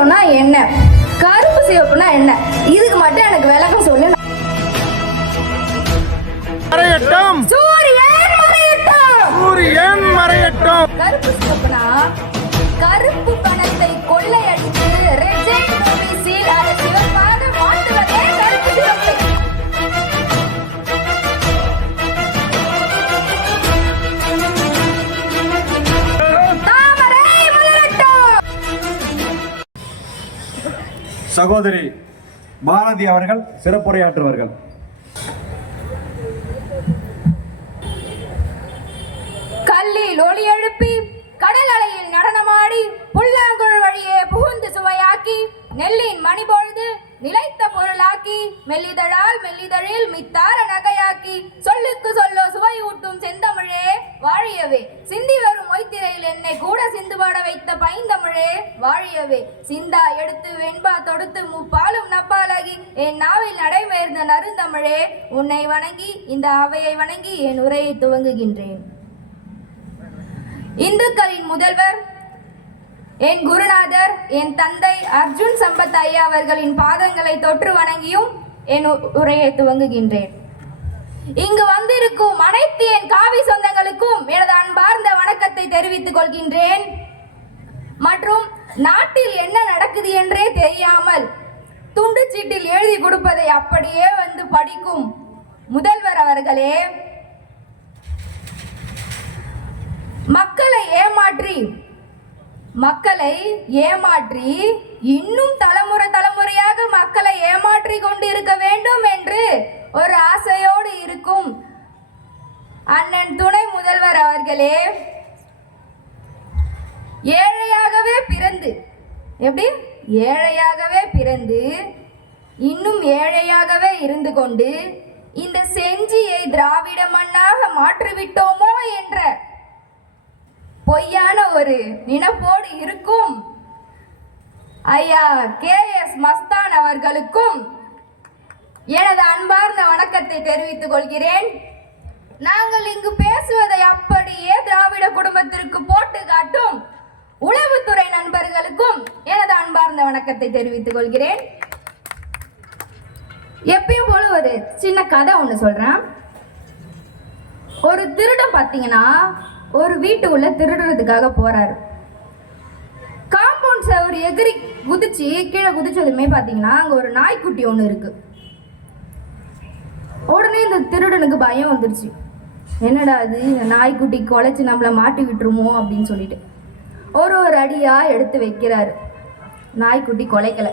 சிவப்புனா என்ன? கருப்பு சிவப்புனா என்ன? இதுக்கு மட்டும் எனக்கு விளக்கம் சொல்லு மறையட்டும். சூரியன் மறையட்டும். சூரியன் மறையட்டும். கருப்பு சிவப்புனா கருப்பு பணத்தை கொள்ளையடித்து சகோதரி பாரதி அவர்கள் சிறப்புரையாற்றுவார்கள். கல்லில் ஒளி எழுப்பி கடல் அலையில் நடனமாடி புல்லாங்குழல் வழியே புகுந்து சுவையாக்கி நெல்லின் மணி பொழுது நிலைத்த பொருளாக்கி மெல்லிதழால் மெல்லிதழில் மித்தார நகையாக்கி வாழியவே சிந்தா எடுத்து வெண்பா தொடுத்து முப்பாலும் நப்பாலாகி என் நாவில் நடைமேர்ந்த நருந்தமிழே உன்னை வணங்கி இந்த அவையை வணங்கி என் உரையை துவங்குகின்றேன். இந்துக்களின் முதல்வர் என் குருநாதர் என் தந்தை அர்ஜுன் சம்பத் ஐயா அவர்களின் பாதங்களை தொற்று வணங்கியும் என் உரையை துவங்குகின்றேன். இங்கு வந்திருக்கும் அனைத்து என் காவி சொந்தங்களுக்கும் எனது அன்பார்ந்த வணக்கத்தை தெரிவித்துக் கொள்கின்றேன். மற்றும் நாட்டில் என்ன நடக்குது என்றே தெரியாமல் துண்டுச்சீட்டில் எழுதி கொடுப்பதை அப்படியே வந்து படிக்கும் முதல்வர் அவர்களே மக்களை ஏமாற்றி மக்களை ஏமாற்றி இன்னும் தலைமுறை தலைமுறையாக மக்களை ஏமாற்றி கொண்டு இருக்க வேண்டும் என்று ஒரு ஆசையோடு இருக்கும் அண்ணன் துணை முதல்வர் அவர்களே ஏழையாகவே பிறந்து எப்படி? ஏழையாகவே பிறந்து இன்னும் ஏழையாகவே இருந்து கொண்டு இந்த செஞ்சியை திராவிட மண்ணாக மாற்றிவிட்டோமோ என்ற பொய்யான ஒரு நினப்போடு இருக்கும் ஐயா கே எஸ் மஸ்தான் அவர்களுக்கும் எனது அன்பார்ந்த வணக்கத்தை தெரிவித்துக் கொள்கிறேன். நாங்கள் இங்கு பேசுவதை அப்படியே திராவிட குடும்பத்திற்கு போட்டு காட்டும் உளவுத்துறை நண்பர்களுக்கும் எனது அன்பார்ந்த வணக்கத்தை தெரிவித்துக் கொள்கிறேன். எப்பயும் போல ஒரு சின்ன கதை ஒன்று சொல்றேன். ஒரு திருடன் பார்த்தீங்கன்னா ஒரு வீட்டு உள்ள திருடுறதுக்காக போறாரு. காம்பவுண்ட் ஒரு எகிரி குதிச்சு கீழே குதிச்சதுமே பார்த்தீங்கன்னா அங்கே ஒரு நாய்க்குட்டி ஒன்று இருக்கு. உடனே இந்த திருடனுக்கு பயம் வந்துருச்சு. என்னடா இது? இந்த நாய்க்குட்டி குலைச்சி நம்மளை மாட்டி விட்டுருமோ அப்படின்னு சொல்லிட்டு. ஒரு ஒரு அடியாக எடுத்து வைக்கிறாரு. நாய்க்குட்டி குலைக்கலை.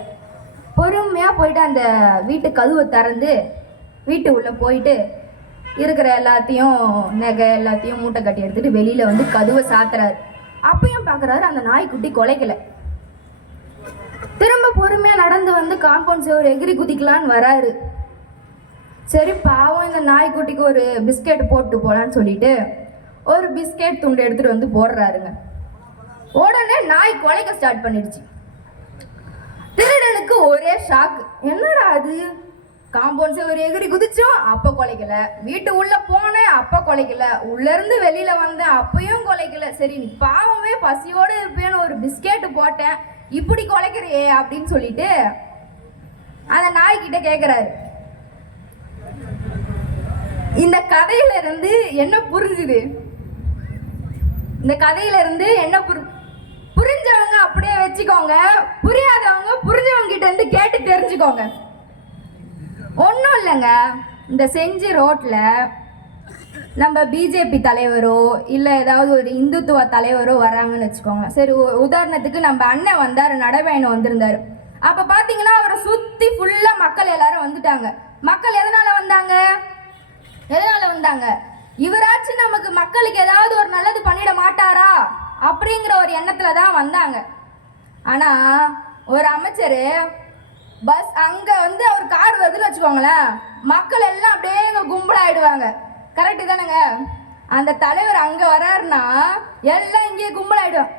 பொறுமையாக போயிட்டு அந்த வீட்டு கதவை திறந்து வீட்டு உள்ளே போயிட்டு இருக்கிற எல்லாத்தையும் நகை எல்லாத்தையும் மூட்டை கட்டி எடுத்துகிட்டு வெளியில் வந்து கதுவை சாத்துறாரு. அப்பயும் பார்க்குறாரு அந்த நாய்க்குட்டி குலைக்கல. திரும்ப பொறுமையாக நடந்து வந்து காம்பவுண்ட் சேவர் எகிரி குதிக்கலான்னு வராரு. சரி பாவம் இந்த நாய்க்குட்டிக்கு ஒரு பிஸ்கெட் போட்டு போகலான்னு சொல்லிட்டு ஒரு பிஸ்கெட் துண்டு எடுத்துகிட்டு வந்து போடுறாருங்க. உடனே நாய் குலைக்க ஸ்டார்ட் பண்ணிடுச்சு. திருடனுக்கு ஒரே ஷாக் என்னடா அது? காம்பவுண்ட்ஸை ஒரு எகிரி குதிச்சோம் அப்போ குலைக்கல. வீட்டு உள்ள போனேன் அப்போ குலைக்கல. உள்ள இருந்து வெளியில வந்தேன் அப்பயும் குலைக்கல. சரி பாவமே பசியோடு இருப்பேன்னு ஒரு பிஸ்கெட்டு போட்டேன். இப்படி குலைக்கிறியே அப்படின்னு சொல்லிட்டு அந்த நாய்கிட்ட கேட்குறாரு இந்த கதையில இருந்து என்ன புரிஞ்சுது? இந்த கதையில இருந்து என்ன புரி தெரிஞ்சவங்க அப்படியே வச்சுக்கோங்க. புரியாதவங்க புரிஞ்சவங்க கிட்ட இருந்து கேட்டு தெரிஞ்சுக்கோங்க. ஒன்றும் இல்லைங்க. இந்த செஞ்சி ரோட்டில் நம்ம பிஜேபி தலைவரோ இல்லை ஏதாவது ஒரு இந்துத்துவ தலைவரோ வராங்கன்னு வச்சுக்கோங்க. சரி உ- உதாரணத்துக்கு நம்ம அண்ணன் வந்தார் நடைபயணம் வந்திருந்தார். அப்போ பார்த்தீங்கன்னா அவரை சுற்றி ஃபுல்லாக மக்கள் எல்லாரும் வந்துட்டாங்க. மக்கள் எதனால் வந்தாங்க? எதனால் வந்தாங்க? இவராச்சும் நமக்கு மக்களுக்கு ஏதாவது ஒரு நல்லது பண்ணிட மாட்டாரா? அப்படிங்கிற ஒரு எண்ணத்துல தான் வந்தாங்க. ஆனா ஒரு அமைச்சர் பஸ் அங்க வந்து அவர் கார் வருதுன்னு வச்சுக்கோங்களேன் மக்கள் எல்லாம் அப்படியே இங்க கும்பலாயிடுவாங்க. கரெக்டு தானேங்க? அந்த தலைவர் அங்க வராருன்னா எல்லாம் இங்கே கும்பலாயிடும்.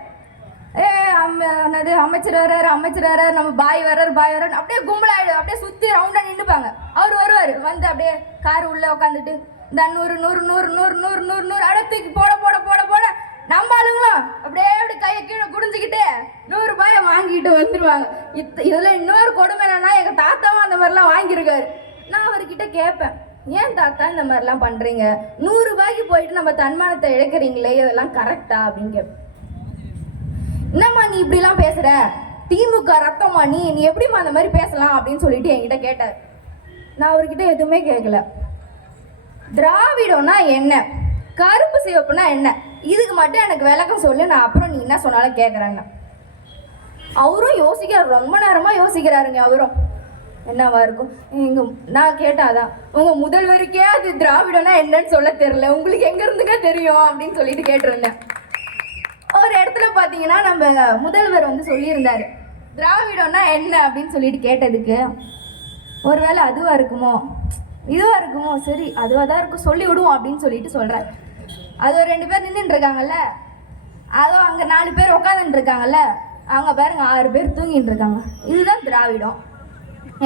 ஏ அம்ம என்னது அமைச்சர் வர்றாரு அமைச்சர் வர்றாரு நம்ம பாய் வர்றாரு பாய் வர்றாரு அப்படியே கும்பலாயிடும். அப்படியே சுத்தி ரவுண்டா நின்றுப்பாங்க. அவர் வருவார். வந்து அப்படியே கார் உள்ள உட்காந்துட்டு இந்த நூறு நூறு நூறு நூறு நூறு நூறு நூறு அப்படியே தூக்கி போட போட போட போட நம்ம ஆளுங்களும் அப்படியே அப்படி கையை கீழே குடிஞ்சுக்கிட்டு நூறு ரூபாயை வாங்கிட்டு வந்துருவாங்க. இத் இதுல இன்னொரு கொடுமை என்னன்னா எங்க தாத்தாவும் அந்த மாதிரிலாம் வாங்கியிருக்காரு. நான் அவர்கிட்ட கேட்பேன் ஏன் தாத்தா இந்த மாதிரிலாம் பண்றீங்க? நூறு ரூபாய்க்கு போயிட்டு நம்ம தன்மானத்தை இழக்கிறீங்களே இதெல்லாம் கரெக்டா அப்படின்னு கேட்பேன். என்னம்மா நீ இப்படிலாம் பேசுற? திமுக ரத்தம்மா நீ நீ எப்படிம்மா அந்த மாதிரி பேசலாம்? அப்படின்னு சொல்லிட்டு என்கிட்ட கேட்டார். நான் அவர்கிட்ட எதுவுமே கேட்கல. திராவிடம்னா என்ன? கருப்பு சிவப்புனா என்ன? இதுக்கு மட்டும் எனக்கு விளக்கம் சொல்லு நான் அப்புறம் நீ என்ன சொன்னாலும் கேட்குறாங்க அவரும் யோசிக்கிறார் ரொம்ப நேரமாக யோசிக்கிறாருங்க அவரும். என்னவா இருக்கும்? எங்க நான் கேட்டாதான் உங்க முதல்வருக்கே அது திராவிடம்னா என்னன்னு சொல்ல தெரியல. உங்களுக்கு எங்க தெரியும் அப்படின்னு சொல்லிட்டு கேட்டிருந்தேன். ஒரு இடத்துல பார்த்தீங்கன்னா நம்ம முதல்வர் வந்து சொல்லியிருந்தாரு திராவிடம்னா என்ன அப்படின்னு சொல்லிட்டு கேட்டதுக்கு ஒருவேளை அதுவா இருக்குமோ? இதுவா இருக்குமோ? சரி அதுவாக தான் இருக்கும். சொல்லி விடுவோம் அப்படின்னு சொல்லிட்டு சொல்கிறார் அது ஒரு ரெண்டு பேர் நின்றுட்டு இருக்காங்கல்ல அதுவும் அங்கே நாலு பேர் உட்காந்துட்டு இருக்காங்கல்ல அவங்க பாருங்க ஆறு பேர் தூங்கிட்டு இருக்காங்க இதுதான் திராவிடம்.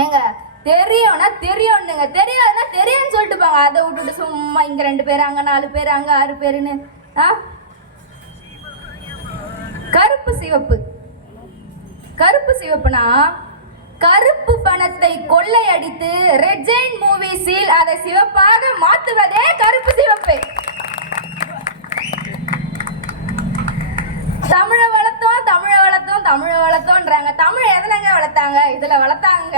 ஏங்க தெரியும்னா தெரியும்னுங்க. தெரியாதுன்னா தெரியும்னு சொல்லிட்டு போங்க. அதை விட்டுட்டு சும்மா இங்கே ரெண்டு பேர் அங்கே நாலு பேர் அங்கே ஆறு பேருன்னு. ஆ? கருப்பு சிவப்பு. கருப்பு சிவப்புனா கருப்பு பணத்தை கொள்ளையடித்து ரெஜைன் மூவிஸில் அதை சிவப்பாக மாத்துவதே கருப்பு சிவப்பு. தமிழை வளர்த்தோம் தமிழை வளர்த்தோம் தமிழை வளர்த்தோன்றாங்க. தமிழ் எதனங்க வளர்த்தாங்க? இதுல வளர்த்தாங்க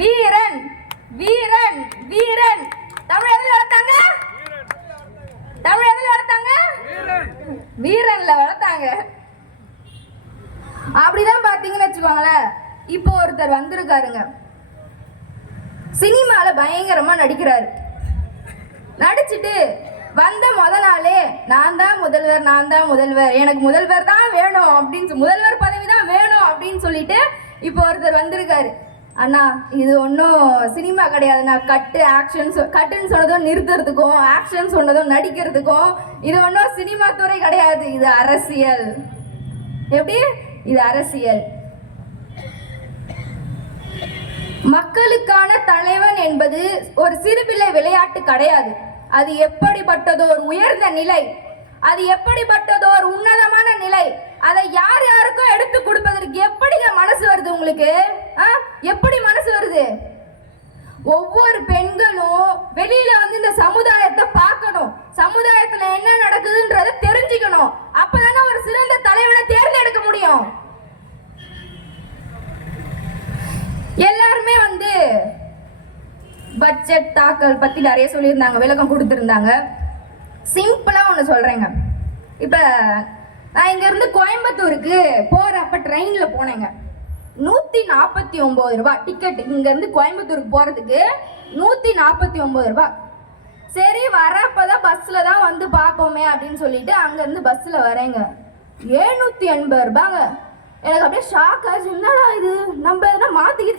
வீரன் வீரன் வீரன். தமிழ் எதுல வளர்த்தாங்க? தமிழ் எதுல வளர்த்தாங்க? வீரன்ல வளர்த்தாங்க. அப்படிதான் பாத்தீங்கன்னு வச்சுக்கோங்களேன். இப்போ ஒருத்தர் வந்திருக்காருங்க. சினிமால பயங்கரமா நடிக்கிறாரு. நடிச்சிட்டு வந்த முத நாளே நான் தான் முதல்வர் நான் தான் முதல்வர். எனக்கு முதல்வர் தான் வேணும் அப்படின்னு முதல்வர் பதவி தான் வேணும் அப்படின்னு சொல்லிட்டு இப்போ ஒருத்தர் வந்திருக்காரு. அண்ணா இது ஒன்றும் சினிமா கிடையாதுண்ணா. கட்டு ஆக்ஷன் கட்டுன்னு சொன்னதும் நிறுத்துறதுக்கும் ஆக்ஷன் சொன்னதும் நடிக்கிறதுக்கும் இது ஒன்றும் சினிமா துறை கிடையாது. இது அரசியல். எப்படி? இது அரசியல். மக்களுக்கான தலைவன் என்பது ஒரு சிறுபிள்ளை விளையாட்டு கிடையாது. அது எப்படிப்பட்டதோர் உயர்ந்த நிலை. அது எப்படிப்பட்டதோர் உன்னதமான நிலை. அதை யார் யாருக்கும் எடுத்து கொடுப்பதற்கு எப்படிங்க மனசு வருது உங்களுக்கு? ஆ? எப்படி மனசு வருது? ஒவ்வொரு பெண்களும் வெளியில வந்து இந்த சமுதாயத்தை பார்க்கணும். சமுதாயத்துல என்ன நடக்குதுன்றத தெரிஞ்சுக்கணும். அப்பதானே ஒரு சிறந்த தலைவனை தேர்ந்தெடுக்க முடியும் எல்லாருமே வந்து பட்ஜெட் தாக்கல் பத்தி நிறைய சொல்லியிருந்தாங்க விளக்கம் கொடுத்துருந்தாங்க. சிம்பிளா ஒன்று சொல்றேங்க. இப்போ நான் இங்க இருந்து கோயம்புத்தூருக்கு போறப்ப ட்ரெயின்ல போனேங்க. நூத்தி நாற்பத்தி ஒன்பது ரூபா டிக்கெட் இங்க இருந்து கோயம்புத்தூருக்கு போறதுக்கு நூத்தி நாற்பத்தி ஒன்பது ரூபா. சரி வரப்பதான் பஸ்ல தான் வந்து பார்ப்போமே அப்படின்னு சொல்லிட்டு அங்க இருந்து பஸ்ல வரேங்க. ஏழ்நூத்தி எண்பது ரூபாங்க. எனக்கு அப்படியே ஷாக் ஆச்சு என்னடா இது? நம்ம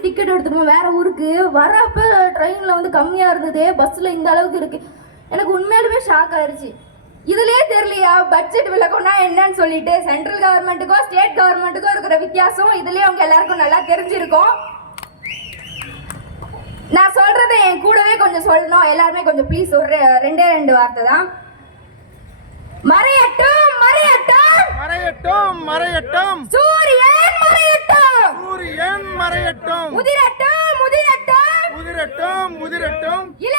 டிக்கெட் எடுத்துருவோம் வேற ஊருக்கு. வரப்ப ட்ரெயின்ல வந்து கம்மியா இருந்தது பஸ்ல இந்த அளவுக்கு இருக்கு. எனக்கு உண்மையாலுமே ஷாக் ஆயிருச்சு. இதுலயே தெரியலையா? பட்ஜெட் விலக்கம்னா என்னன்னு சொல்லிட்டு சென்ட்ரல் கவர்மெண்ட்டுக்கோ ஸ்டேட் கவர்மெண்ட்டுக்கோ இருக்கிற வித்தியாசம் இதுலயே அவங்க எல்லாருக்கும் நல்லா தெரிஞ்சிருக்கும். நான் சொல்றதை என் கூடவே கொஞ்சம் சொல்லணும். எல்லாருமே கொஞ்சம் ப்ளீஸ் ஒரு ரெண்டே ரெண்டு வார்த்தை தான். மறையட்டும் மறையட்டும். மறையட்டும் மறையட்டும். சூரியன்! சூரியன் மறையட்டும். முதிரட்டும் முதிரட்டும். முதிரட்டும் முதிரட்டும். இலைகள்